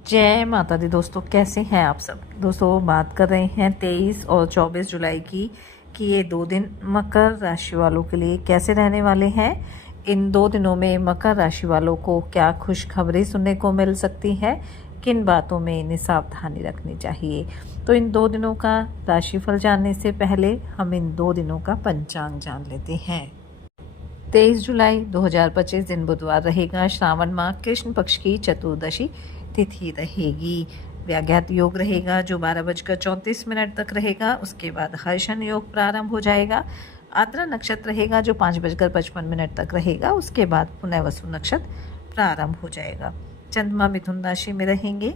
जय माता दी दोस्तों, कैसे हैं आप सब। दोस्तों बात कर रहे हैं 23 और 24 जुलाई की कि ये 2 दिन मकर राशि वालों के लिए कैसे रहने वाले हैं। इन 2 दिनों में मकर राशि वालों को क्या खुशखबरी सुनने को मिल सकती है, किन बातों में इन्हें सावधानी रखनी चाहिए। तो इन 2 दिनों का राशिफल जानने से पहले हम इन 2 दिनों का पंचांग जान लेते हैं। 23 जुलाई 2025 दिन बुधवार रहेगा। श्रावण माह कृष्ण पक्ष की चतुर्दशी तिथि रहेगी। व्याघात योग रहेगा जो 12:34 तक रहेगा। उसके बाद हर्षण योग प्रारंभ हो जाएगा। आद्रा नक्षत्र रहेगा जो 5:55 तक रहेगा। उसके बाद पुनर्वसु नक्षत्र प्रारंभ हो जाएगा। चंद्रमा मिथुन राशि में रहेंगे।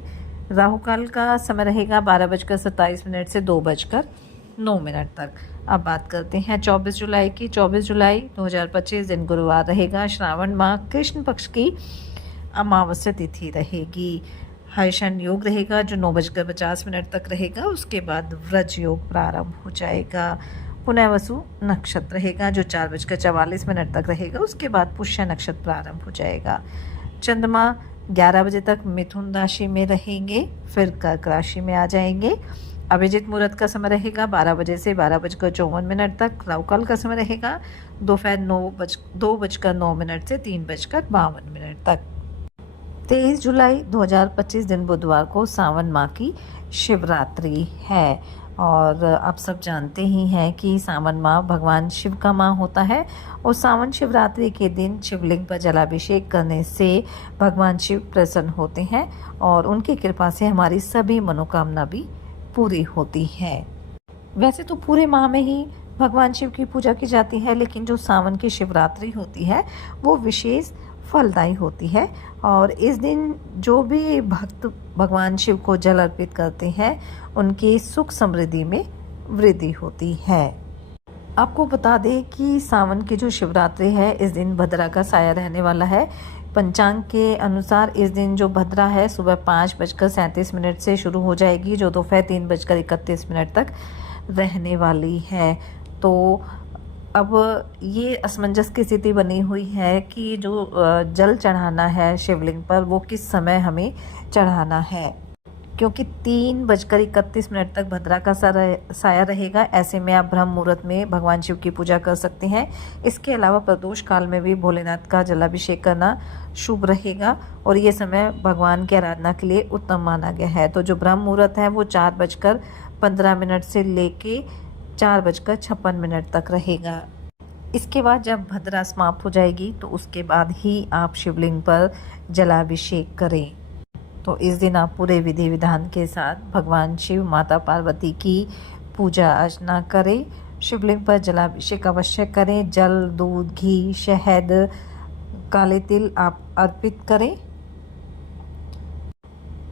राहु काल का समय रहेगा 12:27 से 2:09 तक। अब बात करते हैं 24 जुलाई की। 24 जुलाई 2025 दिन गुरुवार रहेगा। श्रावण माह कृष्ण पक्ष की अमावस्या तिथि रहेगी। हर्षण योग रहेगा जो 9:50 तक रहेगा। उसके बाद व्रज योग प्रारंभ हो जाएगा। पुनर्वसु नक्षत्र रहेगा जो 4:44 तक रहेगा। उसके बाद पुष्य नक्षत्र प्रारंभ हो जाएगा। चंद्रमा 11 बजे तक मिथुन राशि में रहेंगे, फिर कर्क राशि में आ जाएंगे। अभिजीत मुहूर्त का समय रहेगा 12 बजे से 12:54 तक। राहु काल का समय रहेगा दोपहर 2:09 से 3:52 तक। 23 जुलाई 2025 दिन बुधवार को सावन माह की शिवरात्रि है। और आप सब जानते ही हैं कि सावन माह भगवान शिव का माह होता है और सावन शिवरात्रि के दिन शिवलिंग पर जलाभिषेक करने से भगवान शिव प्रसन्न होते हैं और उनकी कृपा से हमारी सभी मनोकामना भी पूरी होती है। वैसे तो पूरे माह में ही भगवान शिव की पूजा की जाती है, लेकिन जो सावन की शिवरात्रि होती है वो विशेष फलदायी होती है। और इस दिन जो भी भक्त भगवान शिव को जल अर्पित करते हैं उनकी सुख समृद्धि में वृद्धि होती है। आपको बता दें कि सावन की जो शिवरात्रि है इस दिन भद्रा का साया रहने वाला है। पंचांग के अनुसार इस दिन जो भद्रा है सुबह 5:37 से शुरू हो जाएगी, जो दोपहर 3:31 तक रहने वाली है। तो अब ये असमंजस की स्थिति बनी हुई है कि जो जल चढ़ाना है शिवलिंग पर वो किस समय हमें चढ़ाना है, क्योंकि 3:31 तक भद्रा का साया रहेगा। ऐसे में आप ब्रह्म मुहूर्त में भगवान शिव की पूजा कर सकते हैं। इसके अलावा प्रदोष काल में भी भोलेनाथ का जलाभिषेक करना शुभ रहेगा और ये समय भगवान की आराधना के लिए उत्तम माना गया है। तो जो ब्रह्म मुहूर्त है वो 4:15 से लेके 4:56 तक रहेगा। इसके बाद जब भद्रा समाप्त हो जाएगी तो उसके बाद ही आप शिवलिंग पर जलाभिषेक करें। तो इस दिन आप पूरे विधि विधान के साथ भगवान शिव माता पार्वती की पूजा अर्चना करें। शिवलिंग पर जलाभिषेक अवश्य करें। जल, दूध, घी, शहद, काले तिल आप अर्पित करें।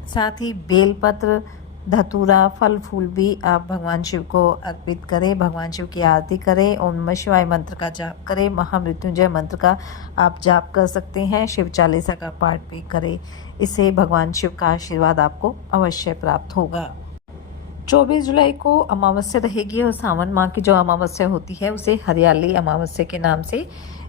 साथ ही बेलपत्र, धतूरा, फल फूल भी आप भगवान शिव को अर्पित करें। भगवान शिव की आरती करें। ओम नमः शिवाय मंत्र का जाप करें। महामृत्युंजय मंत्र का आप जाप कर सकते हैं। शिव चालीसा का पाठ भी करें। इससे भगवान शिव का आशीर्वाद आपको अवश्य प्राप्त होगा। 24 जुलाई को अमावस्या रहेगी और सावन माह की जो अमावस्या होती है उसे हरियाली अमावस्या के नाम से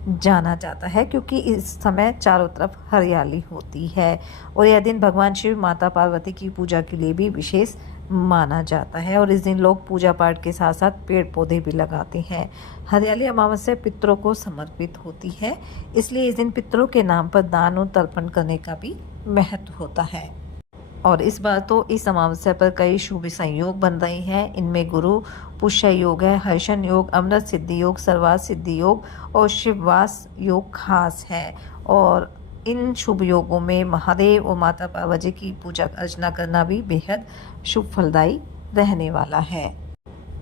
जाना जाता है, क्योंकि इस समय चारों तरफ हरियाली होती है और यह दिन भगवान शिव माता पार्वती की पूजा के लिए भी विशेष माना जाता है। और इस दिन लोग पूजा पाठ के साथ साथ पेड़ पौधे भी लगाते हैं। हरियाली अमावस्या पितरों को समर्पित होती है, इसलिए इस दिन पितरों के नाम पर दान और तर्पण करने का भी महत्व होता है। और इस बार तो इस अमावस्या पर कई शुभ संयोग बन रहे हैं। इनमें गुरु पुष्य योग है, हर्षण योग, अमृत सिद्धि योग, सर्वार्थ सिद्धि योग और शिववास योग खास है। और इन शुभ योगों में महादेव और माता पार्वती की पूजा अर्चना करना भी बेहद शुभ फलदायी रहने वाला है।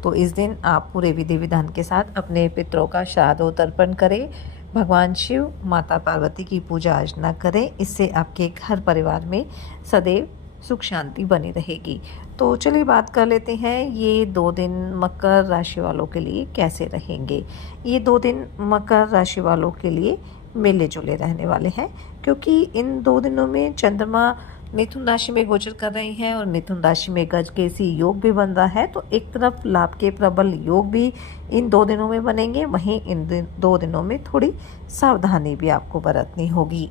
तो इस दिन आप पूरे विधि विधान के साथ अपने पितरों का श्राद्ध और तर्पण करें। भगवान शिव माता पार्वती की पूजा अर्चना करें। इससे आपके घर परिवार में सदैव सुख शांति बनी रहेगी। तो चलिए बात कर लेते हैं ये 2 दिन मकर राशि वालों के लिए कैसे रहेंगे। ये 2 दिन मकर राशि वालों के लिए मिले जुले रहने वाले हैं, क्योंकि इन 2 दिनों में चंद्रमा मिथुन राशि में गोचर कर रहे हैं और मिथुन राशि में गजकेसरी योग भी बन रहा है। तो एक तरफ लाभ के प्रबल योग भी इन 2 दिनों में बनेंगे, वहीं इन 2 दिनों में थोड़ी सावधानी भी आपको बरतनी होगी।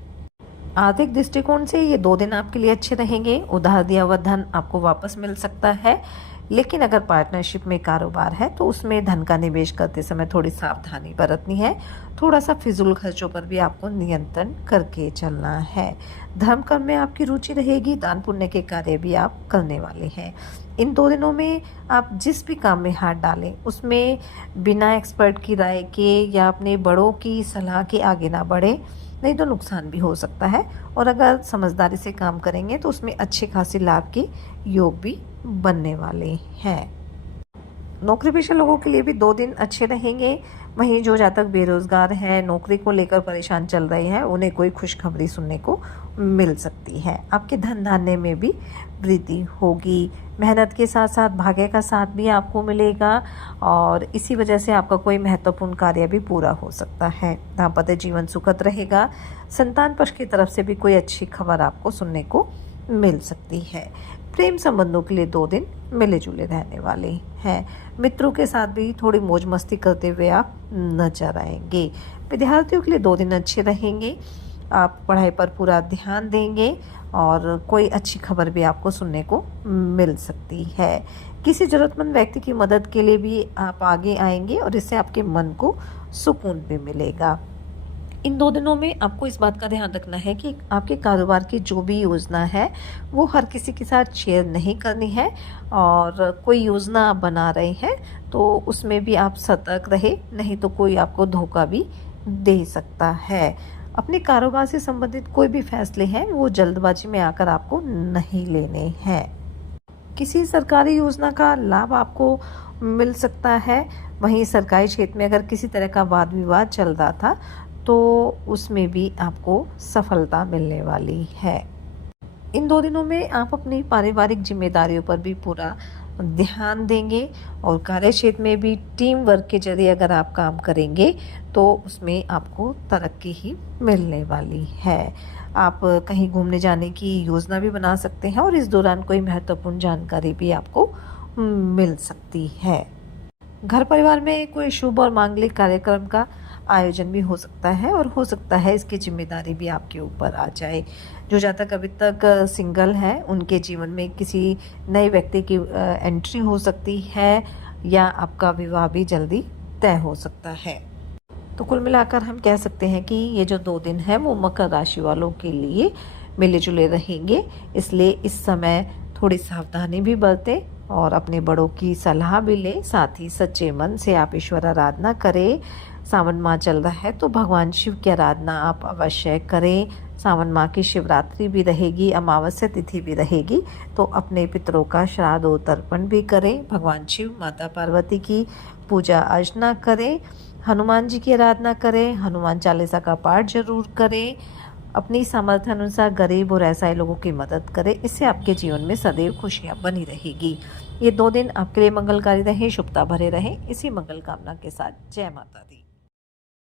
आर्थिक दृष्टिकोण से ये 2 दिन आपके लिए अच्छे रहेंगे। उधार दिया हुआ धन आपको वापस मिल सकता है, लेकिन अगर पार्टनरशिप में कारोबार है तो उसमें धन का निवेश करते समय थोड़ी सावधानी बरतनी है। थोड़ा सा फिजूल खर्चों पर भी आपको नियंत्रण करके चलना है। धर्म कर्म में आपकी रुचि रहेगी, दान पुण्य के कार्य भी आप करने वाले हैं। इन 2 दिनों में आप जिस भी काम में हाथ डालें उसमें बिना एक्सपर्ट की राय के या अपने बड़ों की सलाह के आगे ना बढ़े, नहीं तो नुकसान भी हो सकता है। और अगर समझदारी से काम करेंगे तो उसमें अच्छे खासे लाभ के योग भी बनने वाले हैं। नौकरी पेशा लोगों के लिए भी 2 दिन अच्छे रहेंगे। वहीं जो जातक बेरोजगार हैं, नौकरी को लेकर परेशान चल रहे हैं, उन्हें कोई खुशखबरी सुनने को मिल सकती है। आपके धन धान्य में भी वृद्धि होगी। मेहनत के साथ साथ भाग्य का साथ भी आपको मिलेगा और इसी वजह से आपका कोई महत्वपूर्ण कार्य भी पूरा हो सकता है। दाम्पत्य जीवन सुखद रहेगा। संतान पक्ष की तरफ से भी कोई अच्छी खबर आपको सुनने को मिल सकती है। प्रेम संबंधों के लिए 2 दिन मिले जुले रहने वाले हैं। मित्रों के साथ भी थोड़ी मौज मस्ती करते हुए आप नजर आएंगे। विद्यार्थियों के लिए 2 दिन अच्छे रहेंगे। आप पढ़ाई पर पूरा ध्यान देंगे और कोई अच्छी खबर भी आपको सुनने को मिल सकती है। किसी ज़रूरतमंद व्यक्ति की मदद के लिए भी आप आगे आएंगे और इससे आपके मन को सुकून भी मिलेगा। इन 2 दिनों में आपको इस बात का ध्यान रखना है कि आपके कारोबार की जो भी योजना है वो हर किसी के साथ शेयर नहीं करनी है और कोई योजना आप बना रहे हैं तो उसमें भी आप सतर्क रहे, नहीं तो कोई आपको धोखा भी दे सकता है। अपने कारोबार से संबंधित कोई भी फैसले हैं वो जल्दबाजी में आकर आपको नहीं लेने हैं। किसी सरकारी योजना का लाभ आपको मिल सकता है। वहीं सरकारी क्षेत्र में अगर किसी तरह का वाद विवाद चल रहा था तो उसमें भी आपको सफलता मिलने वाली है। इन 2 दिनों में आप अपनी पारिवारिक जिम्मेदारियों पर भी पूरा ध्यान देंगे और कार्य क्षेत्र में भी टीम वर्क के जरिए अगर आप काम करेंगे तो उसमें आपको तरक्की ही मिलने वाली है। आप कहीं घूमने जाने की योजना भी बना सकते हैं और इस दौरान कोई महत्वपूर्ण जानकारी भी आपको मिल सकती है। घर परिवार में कोई शुभ और मांगलिक कार्यक्रम का आयोजन भी हो सकता है और हो सकता है इसकी जिम्मेदारी भी आपके ऊपर आ जाए। जो जातक अभी तक सिंगल है उनके जीवन में किसी नए व्यक्ति की एंट्री हो सकती है या आपका विवाह भी जल्दी तय हो सकता है। तो कुल मिलाकर हम कह सकते हैं कि ये जो 2 दिन है वो मकर राशि वालों के लिए मिले जुले रहेंगे। इसलिए इस समय थोड़ी सावधानी भी बरतें और अपने बड़ों की सलाह भी लें। साथ ही सच्चे मन से आप ईश्वर आराधना करें। सावन माह चल रहा है तो भगवान शिव की आराधना आप अवश्य करें। सावन माह की शिवरात्रि भी रहेगी, अमावस्या तिथि भी रहेगी, तो अपने पितरों का श्राद्ध और तर्पण भी करें। भगवान शिव माता पार्वती की पूजा अर्चना करें। हनुमान जी की आराधना करें। हनुमान चालीसा का पाठ जरूर करें। अपनी सामर्थ्य अनुसार गरीब और असहाय लोगों की मदद करें। इससे आपके जीवन में सदैव खुशियां बनी रहेगी। ये 2 दिन आपके लिए मंगलकारी रहे, शुभता भरे रहे। इसी मंगल कामना के साथ जय माता दी।